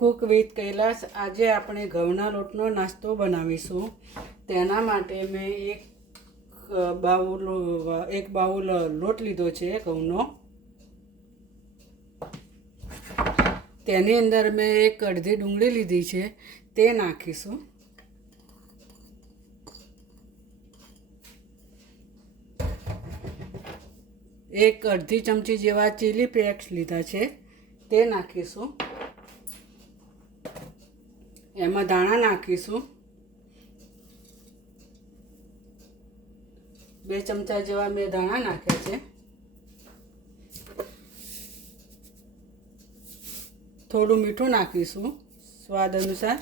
Cook with Kailash. આજે આપણે ઘઉંના લોટનો નાસ્તો બનાવીશું। તેના માટે મેં એક બાઉલ લોટ લીધો છે ઘઉંનો। તેની અંદર મેં એક અડધી ડુંગળી લીધી છે, તે નાખીશું। એક અડધી ચમચી જેવા ચીલી ફ્લેક્સ લીધા છે, તે નાખીશું। એમાં ધાણા નાખીશું। 2 ચમચા જેવા મેં ધાણા નાખ્યા છે। થોડું મીઠું નાખીશું સ્વાદ અનુસાર।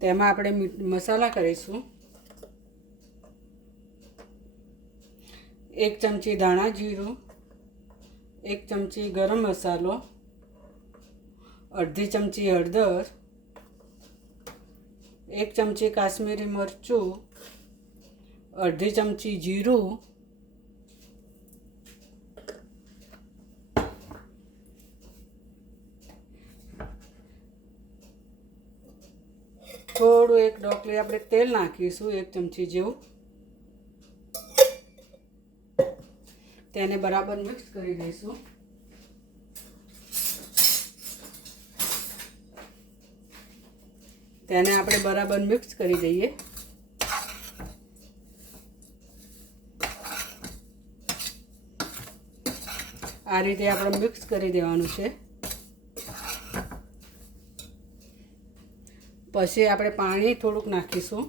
તેમાં આપણે મસાલા કરીશું। 1 ચમચી ધાણા જીરું, 1 ચમચી ગરમ મસાલો, અડધી ચમચી હળદર, 1 ચમચી કાશ્મીરી મરચું, અડધી ચમચી જીરું, થોડું એક ડોકલી આપણે તેલ નાખીશું 1 ચમચી જેવું। તેને બરાબર મિક્સ કરી દઈશું। તેને આપણે બરાબર મિક્સ કરી દઈએ। આ રીતે આપણે મિક્સ કરી દેવાનું છે। પછી આપણે પાણી થોડુંક નાખીશું।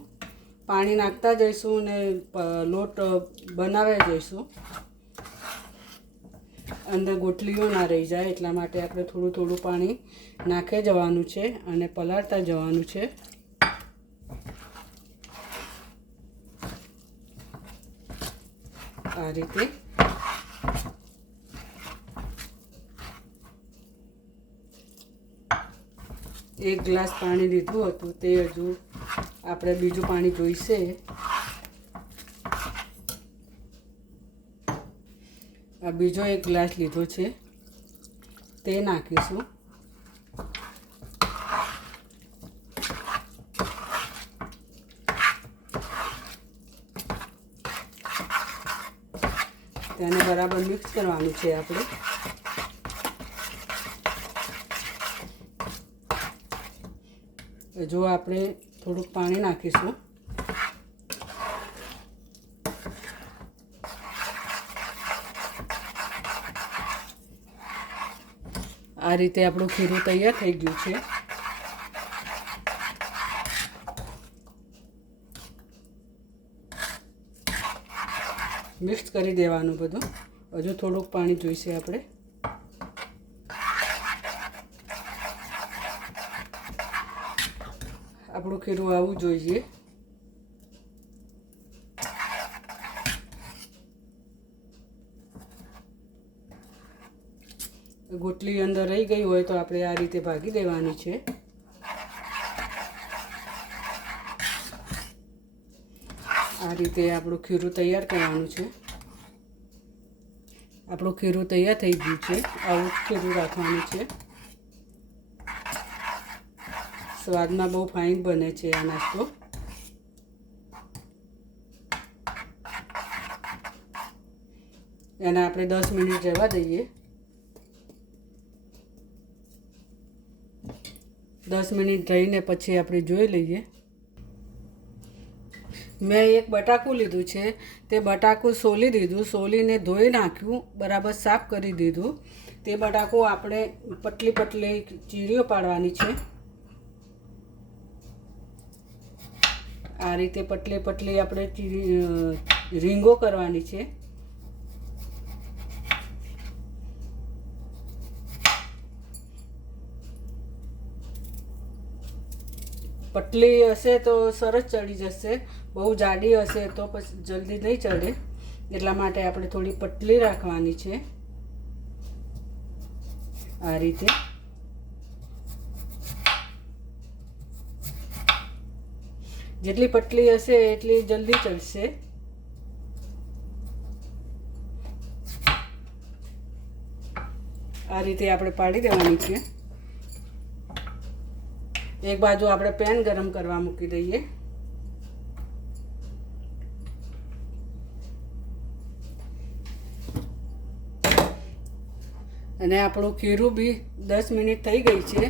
પાણી નાખતા જઈશું અને લોટ બનાવ્યા જઈશું। અંદર ગોટલીઓ ના રહી જાય એટલા માટે આપણે થોડું થોડું પાણી નાખે જવાનું છે અને પલાળતા જવાનું છે। આ રીતે એક ગ્લાસ પાણી લીધું હતું, તે હજુ આપણે બીજું પાણી જોઈશે। આ બીજો એક ગ્લાસ લીધો છે, તે નાખીશું। તેને બરાબર મિક્સ કરવાનું છે આપણે। જો આપણે થોડુંક પાણી નાખીશું। આ રીતે આપણું ખીરું તૈયાર થઈ ગયું છે। મિક્સ કરી દેવાનું બધું। હજુ થોડુંક પાણી જોઈશે આપણે। આપણું ખીરું આવવું જોઈએ। ગોટલી અંદર રહી ગઈ હોય તો આપણે આ રીતે ભાગી દેવાની છે। આ રીતે આપણું ખીરું તૈયાર કરવાનું છે। આપણું ખીરું તૈયાર થઈ ગયું છે। આવું ખીરું રાખવાનું છે। સ્વાદમાં બહુ ફાઇન બને છે આ નાસ્તો। એને આપણે 10 મિનિટ રહેવા દઈએ। 10 મિનિટ રહીને પછી આપણે જોઈ લઈએ। મેં એક બટાકું લીધું છે, તે બટાકું સોલી દીધું, સોલીને ધોઈ નાખ્યું, બરાબર સાફ કરી દીધું। તે બટાકું આપણે પતલી પતલી ચીરીઓ પાડવાની છે। આ રીતે પતલી પતલી આપણે રીંગો કરવાની છે। પતલી હશે તો સરસ ચડી જશે, બહુ જાડી હશે તો પછી જલ્દી નહીં ચડે, એટલા માટે આપણે થોડી પતલી રાખવાની છે। આ રીતે જેટલી પતલી હશે એટલી જલ્દી ચડશે। આ રીતે આપણે પાડી દેવાની છે। એક બાજુ આપણે પેન ગરમ કરવા મૂકી દઈએ. અને આપણું ખીરું બી 10 મિનિટ થઈ ગઈ છે,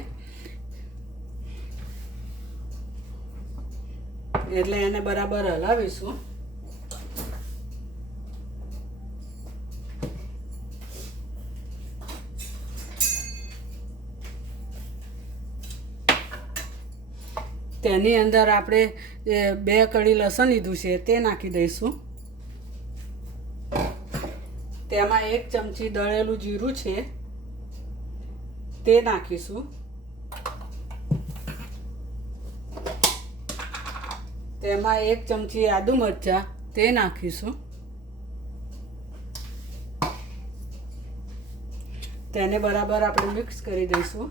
એટલે એને બરાબર હલાવીશું. તેની અંદર આપણે 2 કળી લસણ લીધું છે તે નાખી દઈશું. તેમાં 1 ચમચી દળેલું જીરું છે તે નાખીશું. તેમાં 1 ચમચી આદુ મરચાં તે નાખીશું. તેને બરાબર આપણે મિક્સ કરી દઈશું.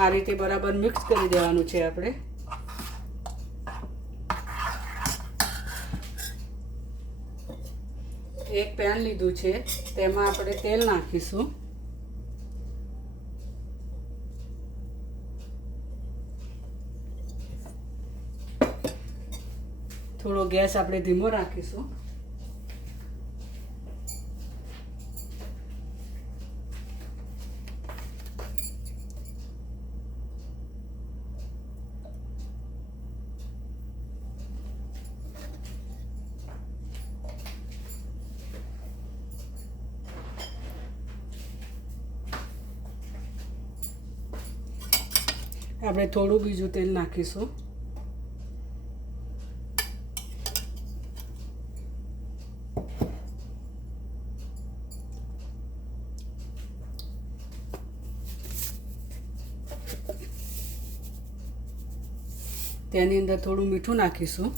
આ રીતે બરાબર મિક્સ કરી દેવાનું છે આપણે. એક પેન લીધું છે, તેમાં આપણે તેલ નાખીશું. થોડો ગેસ આપણે ધીમો રાખીશું. આપણે થોડું બીજું તેલ નાખીશું. તેની અંદર થોડું મીઠું નાખીશું.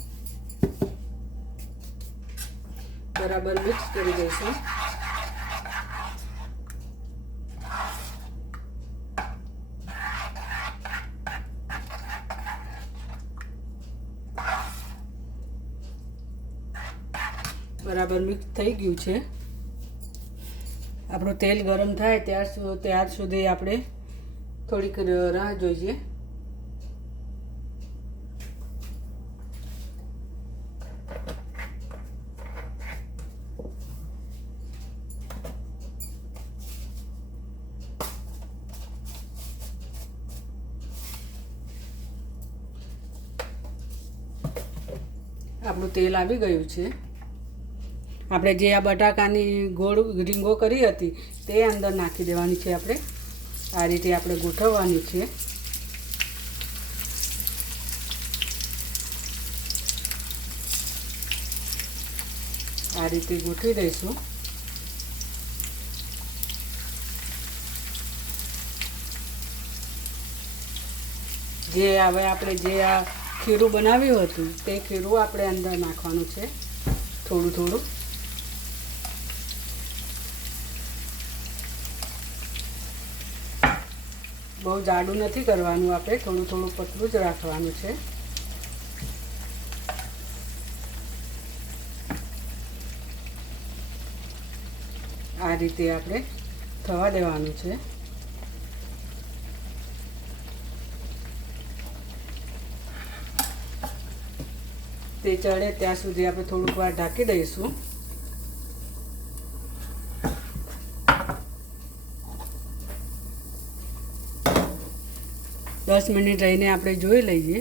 બરાબર મિક્સ કરી દઈશું. બરાબર મિક્સ થઈ ગયું છે. આપણું તેલ ગરમ થાય ત્યાર સુધી આપણે થોડીક રાહ જોઈએ. આપણું તેલ આવી ગયું છે. આપણે જે આ બટાકાની ગોળ રીંગો કરી હતી તે અંદર નાખી દેવાની છે. આપણે આ રીતે આપણે ગોઠવવાની છે. આ રીતે ગોઠવી દઈશું. હવે આપણે જે આ ખીરું બનાવ્યું હતું તે ખીરું આપણે અંદર નાખવાનું છે, થોડું થોડું. બહુ જાડું નથી કરવાનું, આપણે થોડું થોડું પતલું જ રાખવાનું છે. આ રીતે આપણે થવા દેવાનું છે. તે ચડે ત્યાં સુધી આપણે થોડુંક વાર ઢાંકી દઈશું. દસ મિનિટ રહીને આપણે જોઈ લઈએ.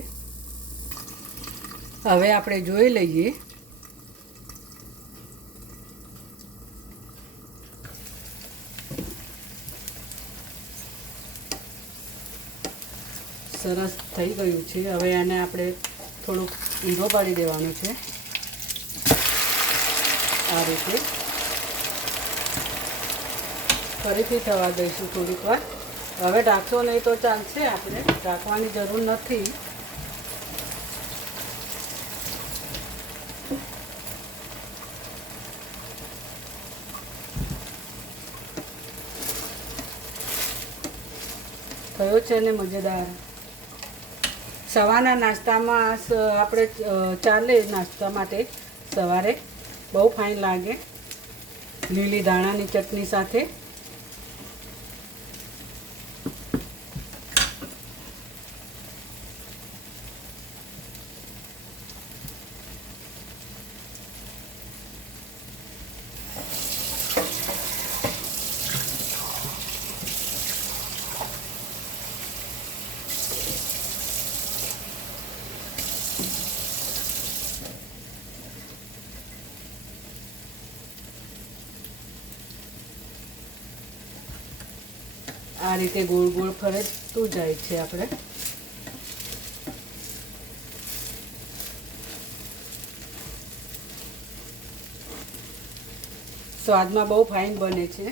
હવે આપણે જોઈ લઈએ. સરસ થઈ ગયું છે. હવે આને આપણે થોડુંક ઊંધો પાડી દેવાનું છે. આ રીતે ફરીથી થવા દઈશું થોડીક વાર. હવે ઢાંકશો નહીં તો ચાલશે, આપણે ઢાંકવાની જરૂર નથી. થયો છે ને મજેદાર. સવારના નાસ્તામાં આપણે ચાલે નાસ્તા માટે સવારે બહુ ફાઇન લાગે લીલી ધાણાની ચટણી સાથે. આ રીતે ગોળ ગોળ ફરતું જાય છે આપણે. સ્વાદમાં બહુ ફાઇન બને છે.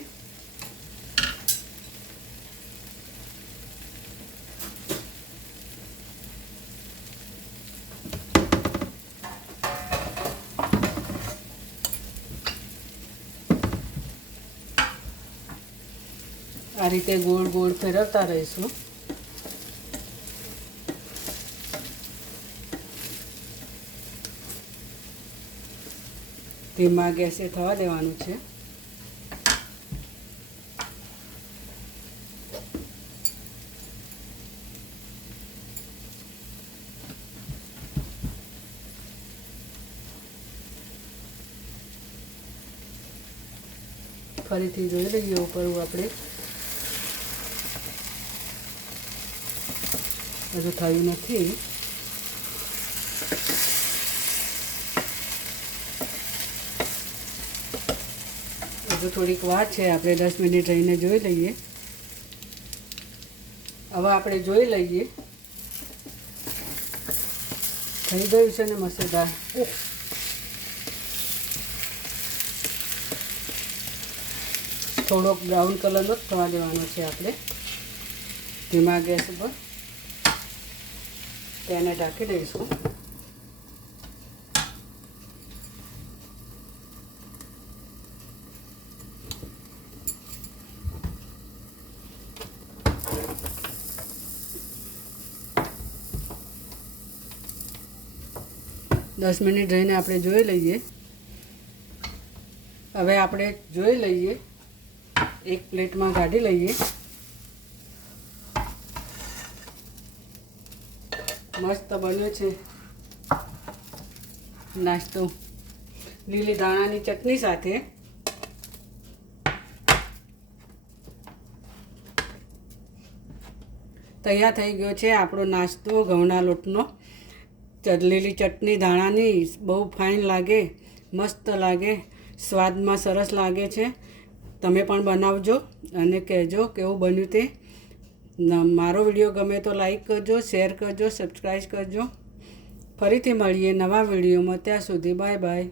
આ રીતે ગોળ ગોળ ફેરવતા રહીશું. ધીમા ગેસે થવા દેવાનું છે. ફરીથી જોઈ લઈએ ઉપર આપણે. હજુ થયું નથી. હજુ થોડીક વાર છે, આપણે 10 મિનિટ રહીને જોઈ લઈએ. હવે આપણે જોઈ લઈએ. થઈ ગયું છે ને મસેદાર. થોડોક બ્રાઉન કલરનો જ થવા દેવાનો છે આપણે. ધીમા ગેસ ઉપર તેને ઢાંકી દઈશું. દસ મિનિટ રહીને આપણે જોઈ લઈએ. હવે આપણે જોઈ લઈએ. એક પ્લેટમાં કાઢી લઈએ. મસ્ત બન્યો છે નાસ્તો લીલી ધાણાની ચટણી સાથે. તૈયાર થઈ ગયો છે આપણો નાસ્તો ઘઉંના લોટનો. લીલી ચટણી ધાણાની બહુ ફાઇન લાગે, મસ્ત લાગે, સ્વાદમાં સરસ લાગે છે. તમે પણ બનાવજો અને કહેજો કેવું બન્યું તે. મારો વિડીયો ગમે તો લાઈક કરજો, શેર કરજો, સબસ્ક્રાઈબ કરજો. ફરીથી મળીએ નવા વિડીયોમાં. ત્યાં સુધી બાય બાય.